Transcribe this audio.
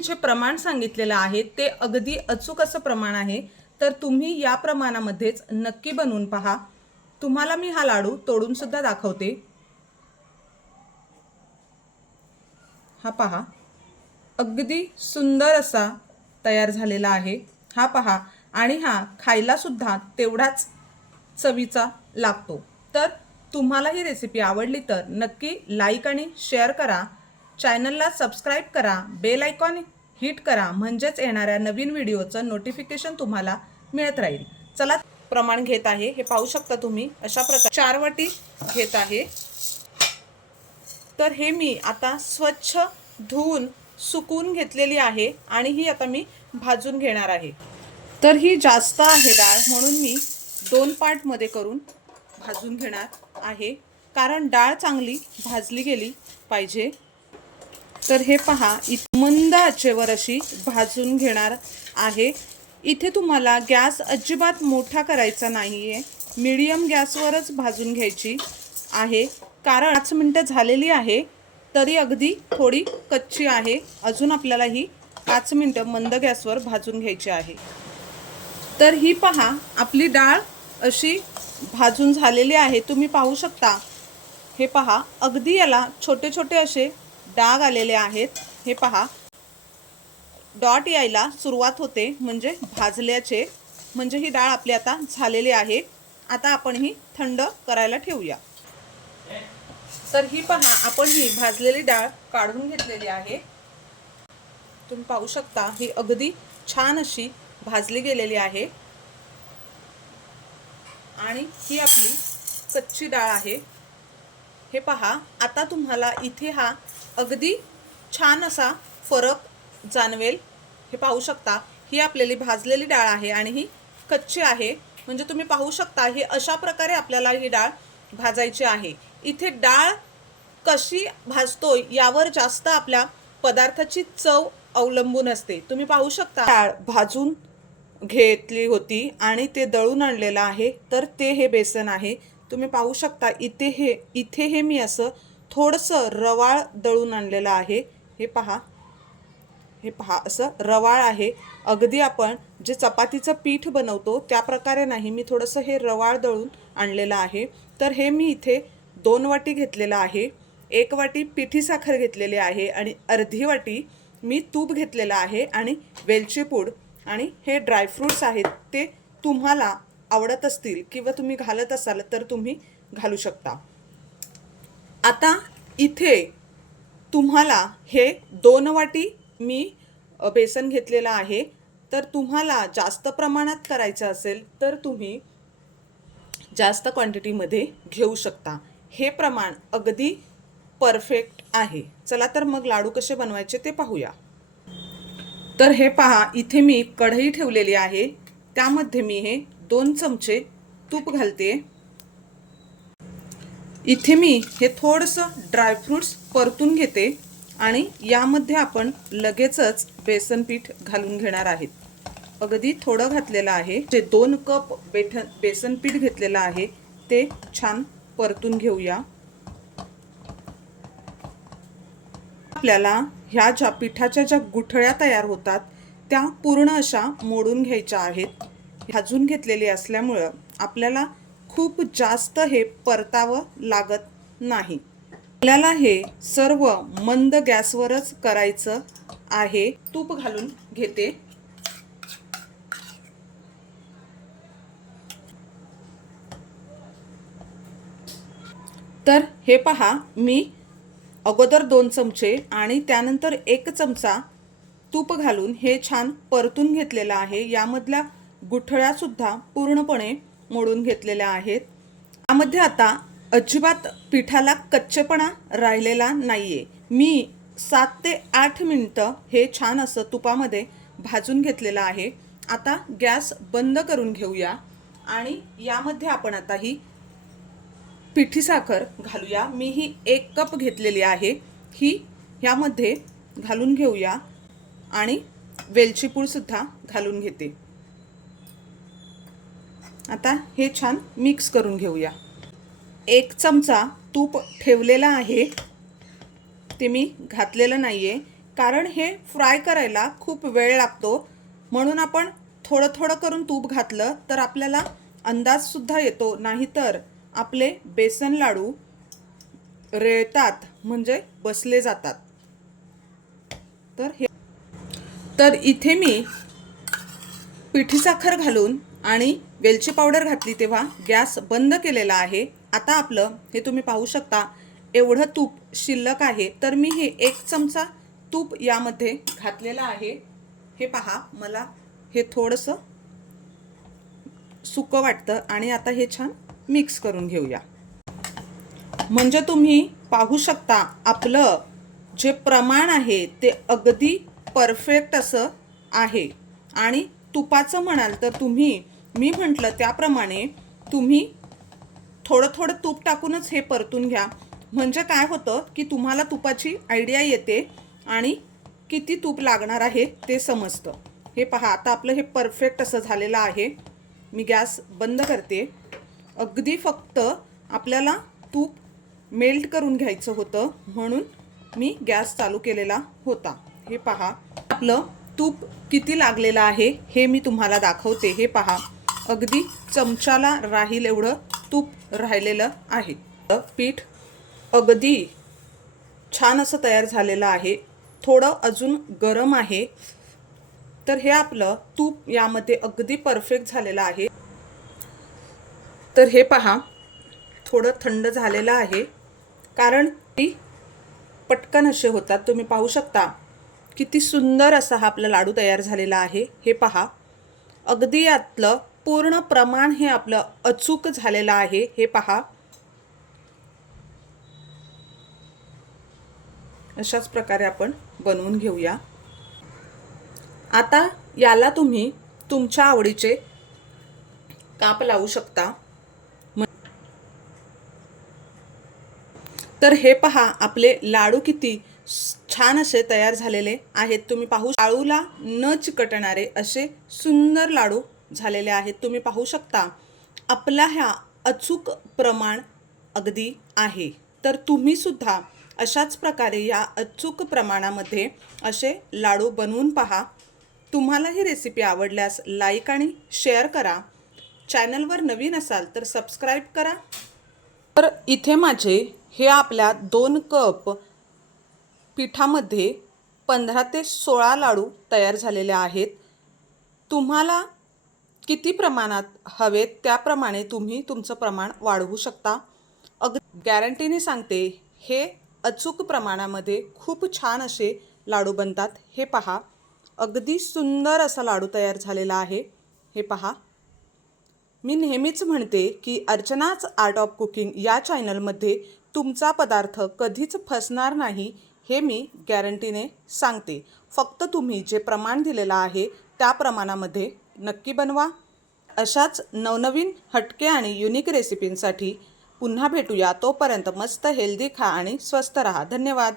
मी जे प्रमाण सांगितलेलं आहे ते अगदी अचूक असं प्रमाण आहे, तर तुम्ही या प्रमाणामध्येच नक्की बनवून पहा। तुम्हाला मी हा लाडू तोडून सुद्धा दाखवते। हा पहा, अगदी सुंदर असा तयार झालेला आहे। हा पहा, आणि हा खायला सुद्धा तेवढाच चवीचा लागतो। तर तुम्हाला ही रेसिपी आवडली तर नक्की लाईक आणि शेअर करा, चॅनलला सबस्क्राइब करा, बेल आयकॉन हिट करा, म्हणजेच येणाऱ्या नवीन व्हिडिओचं नोटिफिकेशन तुम्हाला मिळत राहील। चला, प्रमाण घेत आहे, हे पाहू शकता तुम्ही। अशा प्रकारे 4 वाटी घेत आहे। तर हे मी आता स्वच्छ धुवून सुकवून घेतलेली आहे आणि ही आता मी भाजून घेणार आहे। तर ही जास्त आहे डाळ, म्हणून मी 2 पार्टमध्ये करून भाजून घेणार आहे, कारण डाळ चांगली भाजली गेली पाहिजे। तर हे पहा, मंद आचेवर अशी भाजून घेणार आहे। इथे तुम्हाला गॅस अजिबात मोठा करायचा नाहीये, मीडियम गॅसवरच भाजून घ्यायची आहे, कारण 5 मिनिटं झालेली आहे तरी अगदी थोडी कच्ची आहे। अजून आपल्याला ही 5 मिनिटं मंद गॅसवर भाजून घ्यायची आहे। तर ही पहा, आपली डाळ अशी भाजून झालेली आहे, तुम्ही पाहू शकता। हे पहा, अगदी याला छोटे छोटे असे डाग आलेले आहेत। हे पहा, डॉट यायला सुरुवात होते म्हणजे भाजल्याचे, म्हणजे ही डाळ आपली आता झालेली आहे। आता आपण ही थंड करायला ठेवूया। तर ही पहा, आपण ही भाजलेली डाळ काढून घेतलेली आहे। तुम्ही पाहू शकता, ही अगदी छान अशी भाजली गेलेली आहे आणि ही आपली कच्ची डाळ आहे। हे पहा, आता तुम्हाला इथे हा अगदी छान असा फरक जाणवेल। हे पाहू शकता, ही आपल्याला भाजलेली डाळ आहे आणि ही कच्ची आहे, म्हणजे तुम्ही पाहू शकता ही अशा प्रकारे आपल्याला ही डाळ भाजायची आहे। इथे डाळ कशी भाजतोय यावर जास्त आपल्या पदार्थाची चव अवलंबून असते। तुम्ही पाहू शकता, डाळ भाजून घेतली होती आणि ते दळून आणलेलं आहे, तर ते हे बेसन आहे। तुम्ही पाहू शकता, इथे हे मी असं थोडंसं रवाळ दळून आणलेलं आहे। हे पहा, हे पहा, असं रवाळ आहे। अगदी आपण जे चपातीचं पीठ बनवतो त्या प्रकारे नाही, मी थोडंसं हे रवाळ दळून आणलेलं आहे। तर हे मी इथे 2 वाटी घेतलेलं आहे। 1 वाटी पिठी साखर घेतलेली आहे आणि अर्धी वाटी मी तूप घेतलेलं आहे आणि वेलची पूड आणि हे ड्रायफ्रूट्स आहेत, ते तुम्हाला आवडत असतील किंवा तुम्ही घालत असाल तर तुम्ही घालू शकता। आता इथे तुम्हाला हे 2 वाटी मी बेसन घेतलेलं आहे, तर तुम्हाला जास्त प्रमाणात करायचं असेल तर तुम्ही जास्त क्वांटिटीमध्ये घेऊ शकता। हे प्रमाण अगदी परफेक्ट आहे। चला तर मग लाडू कसे बनवायचे ते पाहूया। तर हे पहा, इथे मी कढई ठेवलेली आहे, त्यामध्ये मी हे 2 चमचे तूप घालते। इथे मी हे थोडंसं ड्रायफ्रूट्स परतून घेते आणि यामध्ये आपण लगेचच बेसन पीठ घालून घेणार आहेत। अगदी थोडं घातलेलं आहे, जे 2 कप बेसन पीठ घेतलेलं आहे ते छान परतून घेऊया। आपल्याला ह्या ज्या पिठाच्या ज्या गुठळ्या तयार होतात त्या पूर्ण अशा मोडून घ्यायच्या आहेत। भाजून घेतलेली असल्यामुळं आपल्याला खूप जास्त हे परतावं लागत नाही। आपल्याला हे सर्व मंद गॅसवरच करायचं आहे। तूप घालून घेते। तर हे पहा, मी अगोदर 2 चमचे आणि त्यानंतर 1 चमचा तूप घालून हे छान परतून घेतलेलं आहे। यामधल्या गुठळ्या सुद्धा पूर्णपणे मोडून घेतलेल्या आहेत। यामध्ये आता अजिबात पिठाला कच्चेपणा राहिलेला नाहीये। मी 7 ते 8 मिनिटं हे छान असं तुपामध्ये भाजून घेतलेलं आहे। आता गॅस बंद करून घेऊया आणि यामध्ये आपण आता ही पिठी साखर घालूया। मी ही 1 कप घेतलेली आहे, ही यामध्ये घालून घेऊया आणि वेलची पूड सुद्धा घालून घेते। आता हे छान मिक्स करून घेऊया। 1 चमचा तूप ठेवलेला आहे, ते मी घातलेलं नाहीये। कारण हे फ्राय करायला खूप वेळ लागतो, म्हणून आपण थोडं थोडं करून तूप घातलं तर आपल्याला अंदाजसुद्धा येतो, नाहीतर आपले बेसन लाडू रेळतात म्हणजे बसले जातात. तर इथे मी पिठी साखर घालून आणि वेलची पावडर घातली तेव्हा गॅस बंद केलेला आहे. आता आपलं हे तुम्ही पाहू शकता एवढं तूप शिल्लक आहे, तर मी हे 1 चमचा तूप यामध्ये घातलेलं आहे. हे पहा, मला हे थोडंसं सुकं वाटतं आणि आता हे छान मिक्स करून घेऊया. म्हणजे तुम्ही पाहू शकता आपलं जे प्रमाण आहे ते अगदी परफेक्ट असं आहे. आणि तुपाचं म्हणाल तर तुम्ही, मी म्हटलं त्याप्रमाणे तुम्ही थोडं थोडं तूप टाकूनच हे परतून घ्या. म्हणजे काय होतं की तुम्हाला तुपाची आयडिया येते आणि किती तूप लागणार आहे ते समजतं. हे पहा, आता आपलं हे परफेक्ट असं झालेलं आहे. मी गॅस बंद करते. अगदी फक्त आपल्याला तूप मेल्ट करून घ्यायचं होतं म्हणून मी गॅस चालू केलेला होता. हे पहा, आपलं तूप किती लागलेलं आहे हे मी तुम्हाला दाखवते. हे पहा, अगदी चमचाला राहील एवढं तूप राहिलेलं आहे. पीठ अगदी छान असं तयार झालेलं आहे. थोडं अजून गरम आहे. तर हे आपलं तूप यामध्ये अगदी परफेक्ट झालेलं आहे. तर हे पहा, थोडं थंड झालेलं आहे कारण ती पटकन असे होतात. तुम्ही पाहू शकता किती सुंदर असा हा आपला लाडू तयार झालेला आहे. हे पहा, अगदी यातलं पूर्ण प्रमाण हे आपलं अचूक झालेलं आहे. हे पहा, अशाच प्रकारे आपण बनवून घेऊया. आता याला तुम्ही तुमच्या आवडीचे काप लावू शकता. तर हे पहा, आपले लाडू किती छान असे तयार झालेले आहेत. तुम्ही पाहू, लाडूला न चिकटणारे असे सुंदर लाडू झालेले आहेत. तुम्ही पाहू शकता आपला ह्या अचूक प्रमाण अगदी आहे. तर तुम्ही सुद्धा अशाच प्रकारे या अचूक प्रमाणामध्ये असे लाडू बनवून पहा. तुम्हाला ही रेसिपी आवडल्यास लाईक आणि शेअर करा. चॅनलवर नवीन असाल तर सबस्क्राईब करा. तर इथे माझे हे आपल्या 2 कप पिठामध्ये 15 ते 16 लाडू तयार झालेले आहेत. तुम्हाला किती प्रमाणात हवेत त्याप्रमाणे तुम्ही तुमचं प्रमाण वाढवू शकता. गॅरंटीने सांगते, हे अचूक प्रमाणामध्ये खूप छान असे लाडू बनतात. हे पहा, अगदी सुंदर असा लाडू तयार झालेला आहे. हे पहा, मी नेहमीच म्हणते की अर्चनाच आर्ट ऑफ कुकिंग या चॅनलमध्ये तुमचा पदार्थ कधीच फसणार नाही, हे मी गॅरंटीने सांगते. फक्त तुम्ही जे प्रमाण दिलेलं आहे त्या प्रमाणामध्ये नक्की बनवा. अशाच नवनवीन हटके आणि युनिक रेसिपींसाठी पुन्हा भेटूया. तोपर्यंत मस्त हेल्दी खा आणि स्वस्थ रहा. धन्यवाद.